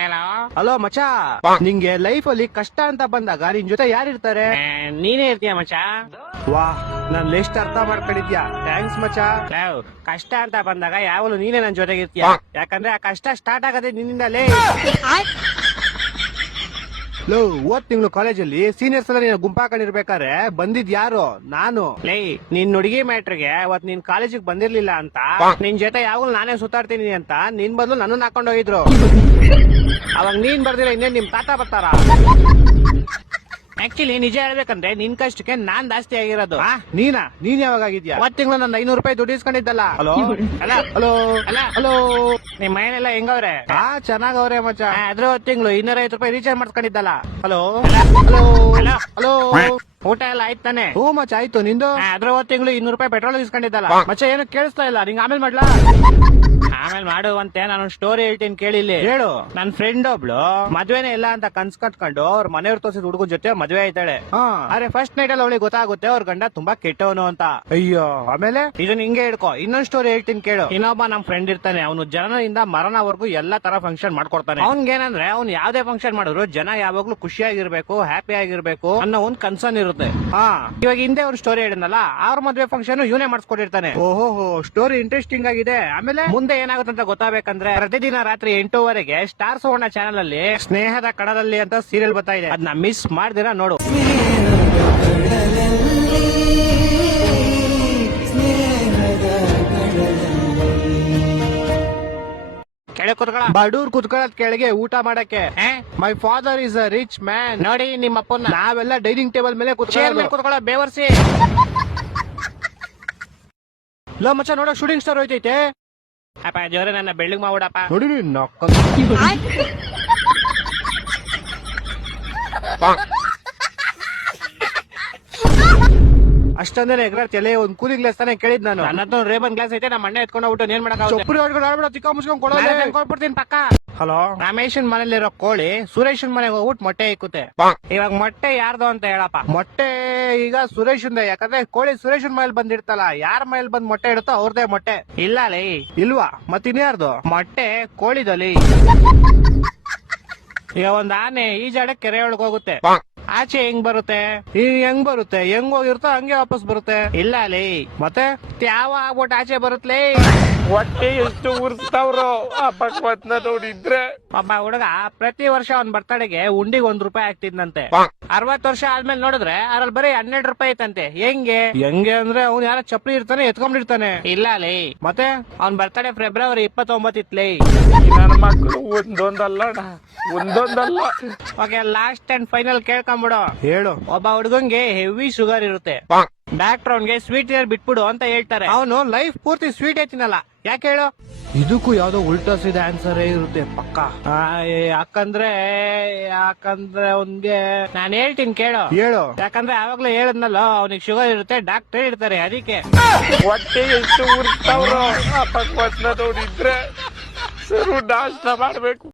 Hello hello ಮಚಾ, ನಿಂಗೆ life ಅಲ್ಲಿ ಕಷ್ಟ ಅಂತ ಬಂದಾಗ ನಿನ್ ಜೊತೆ ಯಾರಿರ್ತಾರೆ? ನೀನೇ ಇರ್ತೀಯ ಮಚ್ಚ. ವಾ, ನನ್ ಎಷ್ಟು ಅರ್ಥ ಮಾಡ್ಕೊಂಡಿದ್ಯಾ, ಥ್ಯಾಂಕ್ಸ್ ಮಚಾ. ಕಷ್ಟ ಅಂತ ಬಂದಾಗ ಯಾವಾಗಲೂ ನೀನೇ ನನ್ ಜೊತೆಗೆ ಇರ್ತೀಯ. ಯಾಕಂದ್ರೆ ಆ ಕಷ್ಟ ಸ್ಟಾರ್ಟ್ ಆಗದೆ ನಿನ್ನಿಂದಲೇ. ಲೋ, ಹೋದ್ ತಿಂಗಳು ಕಾಲೇಜಲ್ಲಿ ಸೀನಿಯರ್ಸ್ ಎಲ್ಲ ನೀನು ಗುಂಪಾಕೊಂಡಿರ್ಬೇಕಾದ್ರೆ ಬಂದಿದ್ ಯಾರು? ನಾನು. ನಿನ್ ಹುಡುಗಿ ಮ್ಯಾಟ್ರಿಗೆ ಅವತ್ ನೀನ್ ಕಾಲೇಜಿಗೆ ಬಂದಿರ್ಲಿಲ್ಲ ಅಂತ ನಿನ್ ಜೊತೆ ಯಾವಾಗಲೂ ನಾನೇ ಸುತ್ತಾಡ್ತೀನಿ ಅಂತ ನಿನ್ ಬದಲು ನನ್ನನ್ನು ಹಾಕೊಂಡು ಹೋಗಿದ್ರು. ಅವಾಗ ನೀನ್ ಬರ್ದಿರ ಇನ್ನೇನ್ ನಿಮ್ ತಾತ ಬರ್ತಾರ? ಆಕ್ಚುಲಿ ನಿಜ ಹೇಳ್ಬೇಕಂದ್ರೆ ನಿನ್ ಕಷ್ಟಕ್ಕೆ ನಾನ್ ಜಾಸ್ತಿ ಆಗಿರೋದು. ನೀನ್ ಯಾವಾಗ ಆಗಿದ್ಯಾ? ಅವತ್ ತಿಂಗಳು ನನ್ನ 500 ರೂಪಾಯಿ ದುಡ್ಡು ಇಸ್ಕೊಂಡಿದ್ದಲ್ಲ. ಹಲೋ ಅಲ್ಲ ಹಲೋ ಅಲ್ಲ ಹಲೋ. ನಿಮ್ ಮನೆಯಲ್ಲ ಹೆಂಗವ್ರೆ? ಚೆನ್ನಾಗವ್ರೆ ಮಚಾ. ಅದ್ರ ತಿಂಗಳು 250 ರೂಪಾಯಿ ರೀಚಾರ್ಜ್ ಮಾಡ್ಕೊಂಡಿದ್ದಲ್ಲ. Hello hello hello hello. ಊಟ ಎಲ್ಲ ಆಯ್ತು ತಾನೆ? ಹ್ಞೂ ಮಚಾ, ಆಯ್ತು. ನಿಂದು? ಅದ್ರ ತಿಂಗಳು 200 ರೂಪಾಯಿ ಪೆಟ್ರೋಲ್ ಇಸ್ಕೊಂಡಿದ್ದಲ್ಲ. ಮಚಾ, ಏನು ಕೇಳಿಸ್ತಾ ಇಲ್ಲ. ನಿಂಗೆ ಆಮೇಲೆ ಮಾಡ್ಲಾ? ಆಮೇಲೆ ಮಾಡುವಂತೆ ನಾನು ಸ್ಟೋರಿ ಹೇಳ್ತೀನಿ ಕೇಳಿಲ್ಲಿ. ಹೇಳು. ನನ್ ಫ್ರೆಂಡ್ ಒಬ್ಳು ಮದ್ವೆನೇ ಇಲ್ಲ ಅಂತ ಕನ್ಸ್ ಕಟ್ಕೊಂಡು ಅವ್ರ ಮನೆಯವ್ರು ತೋರಿಸಿದ ಹುಡುಗನ ಜೊತೆ ಮದ್ವೆ ಆಯ್ತಾಳೆ. ಆದ್ರೆ ಫಸ್ಟ್ ನೈಟ್ ಅಲ್ಲಿ ಅವಳಿಗೆ ಗೊತ್ತಾಗುತ್ತೆ ಅವ್ರ ಗಂಡ ತುಂಬಾ ಕೆಟ್ಟವನು ಅಂತ. ಅಯ್ಯೋ, ಆಮೇಲೆ? ಇದನ್ನ ಹಿಂಗೆ ಹಿಡ್ಕೊ. ಇನ್ನೊಂದ್ ಸ್ಟೋರಿ ಹೇಳ್ತೀನಿ ಕೇಳು. ಇನ್ನೊಬ್ಬ ನಮ್ ಫ್ರೆಂಡ್ ಇರ್ತಾನೆ. ಅವನು ಜನರಿಂದ ಮರಣವರೆಗೂ ಎಲ್ಲಾ ತರ ಫಂಕ್ಷನ್ ಮಾಡ್ಕೊಡ್ತಾನೆ. ಅವ್ನ್ಗೇನಂದ್ರೆ ಅವ್ನು ಯಾವ್ದೇ ಫಂಕ್ಷನ್ ಮಾಡಿದ್ರು ಜನ ಯಾವಾಗ್ಲೂ ಖುಷಿಯಾಗಿರ್ಬೇಕು, ಹ್ಯಾಪಿ ಆಗಿರ್ಬೇಕು ಅನ್ನೋ ಒಂದ್ ಕನ್ಸರ್ನ್ ಇರುತ್ತೆ. ಇವಾಗ ಹಿಂದೆ ಅವ್ರ ಸ್ಟೋರಿ ಹೇಳಿದ್ನಲ್ಲ, ಅವ್ರ ಮದ್ವೆ ಫಂಕ್ಷನ್ ಇವನೇ ಮಾಡಿಸ್ಕೊಟ್ಟಿರ್ತಾನೆ. ಓಹೋ, ಸ್ಟೋರಿ ಇಂಟ್ರೆಸ್ಟಿಂಗ್ ಆಗಿದೆ. ಆಮೇಲೆ ಮುಂದೆ ಏನಾಗುತ್ತೆ ಅಂತ ಗೊತ್ತಾಗಬೇಕಂದ್ರೆ ಪ್ರತಿದಿನ ರಾತ್ರಿ 8:00 ಸ್ಟಾರ್ ಸುವರ್ಣ ಚಾನೆಲ್ ಅಲ್ಲಿ ಸ್ನೇಹದ ಕಡಲಲ್ಲಿ ಅಂತ ಸೀರಿಯಲ್ ಬರ್ತಾ ಇದೆ. ಅದನ್ನ ಮಿಸ್ ಮಾಡ್ದಿರಾ ನೋಡು. ಕೆಳಗೆ ಕುತ್ಕೊಳ್ಳ. ಬಡೂರ್ ಕುತ್ಕೊಳ್ಳೋದ್ ಕೆಳಗೆ ಊಟ ಮಾಡಕ್ಕೆ. My father is a rich man. ನೋಡಿ ನಿಮ್ಮ ಅಪ್ಪನ. ನಾವೆಲ್ಲ ಡೈನಿಂಗ್ ಟೇಬಲ್ ಮೇಲೆ ಚೇರ್ ಮೇಲೆ ಕುತ್ಕೊಳ್ಳೋ ಬೇವರ್ಸಿ. ಲೋ ಮಚ್ಚ, ನೋಡೋ ಶೂಟಿಂಗ್ ಸ್ಟಾರ್ ಹೋಯ್ತೈತೆ. ಅಪ್ಪ ಜೋರೆ ನನ್ನ ಬೆಳ್ಳಿಗೆ ಮಾಡ್ಬಿಡಪ್ಪ. ನೋಡಿ ಅಷ್ಟಂದ್ರೆ ಎಗ್ರ ತಲೆ ಒಂದ್ ಕೂಲಿಂಗ್ ಗ್ಲಾಸ್ ತಾನೇ ಕೇಳಿದ್ ನಾನು. ನನ್ನ ಹತ್ರ ರೇಬನ್ ಗ್ಲಾಸ್ ಐತೆ. ನಮ್ಮ ಅಣ್ಣ ಎತ್ಕೊಂಡು ಹೋಗ್ಬಿಟ್ಟು ಏನ್ ಮಾಡಕ್ ಚಪ್ಪಲಿ ಹೊಡ್ಕೊಂಡು ಆಡ್ಬಿಡ, ಚಿಕ್ಕ ಮುಚ್ಕೊಂಡ್ ಕೊಡೋದು. ಕೊಡ್ಬಿಡ್ತೀನಿ ಪಕ್ಕ. ಹಲೋ, ರಮೇಶನ್ ಮನೇಲಿರೋ ಕೋಳಿ ಸುರೇಶನ್ ಮನೆಗೆ ಹೋಗ್ಬಿಟ್ಟು ಮೊಟ್ಟೆ ಇಕ್ಕುತ್ತೆ. ಇವಾಗ ಮೊಟ್ಟೆ ಯಾರ್ದು ಅಂತ ಹೇಳಪ್ಪ. ಮೊಟ್ಟೆ ಈಗ ಸುರೇಶಂದ. ಯಾಕಂದ್ರೆ ಕೋಳಿ ಸುರೇಶನ್ ಮನೇಲಿ ಬಂದಿರ್ತಲ್ಲ, ಯಾರ ಮನೇಲಿ ಬಂದ್ ಮೊಟ್ಟೆ ಇಡುತ್ತೋ ಅವ್ರದೇ ಮೊಟ್ಟೆ. ಇಲ್ಲ ಲೇ. ಇಲ್ವಾ? ಮತ್ತಿನ್ಯಾರ್ದು? ಮೊಟ್ಟೆ ಕೋಳಿದಲ್ಲಿ. ಈಗ ಒಂದ್ ಆನೆ ಈಜಾಡ ಕೆರೆ ಒಳಗೆ ಹೋಗುತ್ತೆ. ಆಚೆ ಹೆಂಗ್ ಬರುತ್ತೆ? ಹೆಂಗ್ ಬರುತ್ತೆ? ಹೆಂಗ್ ಹೋಗಿರುತ್ತೋ ಹಂಗೆ ವಾಪಸ್ ಬರುತ್ತೆ. ಇಲ್ಲ ಲೇ. ಮತ್ತೆ ಯಾವ ಆಗ್ಬಿಟ್ಟು ಆಚೆ ಬರುತ್ತಲೇ. ಹೊಟ್ಟೆ ಎಷ್ಟು ಉರ್ಸ್ತಾವ್ರೋ ಆ ಭಗವತ್ನ ನೋಡಿದ್ರೆ. ಒಬ್ಬ ಹುಡುಗ ಪ್ರತಿ ವರ್ಷ ಅವ್ನ್ ಬರ್ತಡೆಗೆ ಉಂಡಿಗೆ ₹1 ಆಗ್ತಿದ್ನಂತೆ. 60 ವರ್ಷ ಆದ್ಮೇಲೆ ನೋಡಿದ್ರೆ ಅದ್ರಲ್ಲಿ ಬರೀ 12 ರೂಪಾಯಿ ಐತಂತೆ. ಹೆಂಗೆ ಅಂದ್ರೆ ಅವ್ನು ಯಾರ ಚಪ್ಪಲಿ ಇರ್ತಾನೆ, ಎತ್ಕೊಂಡಿರ್ತಾನೆ. ಇಲ್ಲ ಲೇ. ಮತ್ತೆ ಅವ್ನ್ ಬರ್ತಡೆ ಫೆಬ್ರವರಿ 29 ಇತ್ಲೇ. ನನ್ನ ಮಕ್ಕಳು ಒಂದೊಂದಲ್ಲ ಒಂದೊಂದಲ್ಲ. ಓಕೆ, ಲಾಸ್ಟ್ ಅಂಡ್ ಫೈನಲ್ ಕೇಳ್ಕೊಂಬಿಡು. ಹೇಳು. ಒಬ್ಬ ಹುಡುಗಂಗೆ ಹೆವಿ ಶುಗರ್ ಇರುತ್ತೆ. ಡಾಕ್ಟರ್ ಅವ್ನ್ಗೆ ಸ್ವೀಟ್ ಏರ್ ಬಿಟ್ಬಿಡು ಅಂತ ಹೇಳ್ತಾರೆ. ಅವನು ಲೈಫ್ ಪೂರ್ತಿ ಸ್ವೀಟ್ ಐತಿನಲ್ಲ. ಯಾಕೆ ಹೇಳು? ಇದಕ್ಕೂ ಯಾವ್ದೋ ಉಲ್ಟಾ ಸೀದಾ ಆನ್ಸರ್ ಇರುತ್ತೆ ಪಕ್ಕ. ಯಾಕಂದ್ರೆ ಅವ್ನ್ಗೆ ನಾನು ಹೇಳ್ತೀನಿ ಕೇಳು. ಹೇಳು. ಯಾಕಂದ್ರೆ ಆವಾಗ್ಲೇ ಹೇಳದ್ನಲ್ಲ, ಅವ್ನಿಗೆ ಶುಗರ್ ಇರುತ್ತೆ, ಡಾಕ್ಟರ್ ಇರ್ತಾರೆ, ಅದಕ್ಕೆ. ಹೊಟ್ಟೆ ಎಷ್ಟು ಉರ್ಸ್ತಾವ್ರೋ ಆ ಭಗವತ್ನ ನೋಡಿದ್ರೆ ಸರು ನಾಶ ಮಾಡ್ಬೇಕು.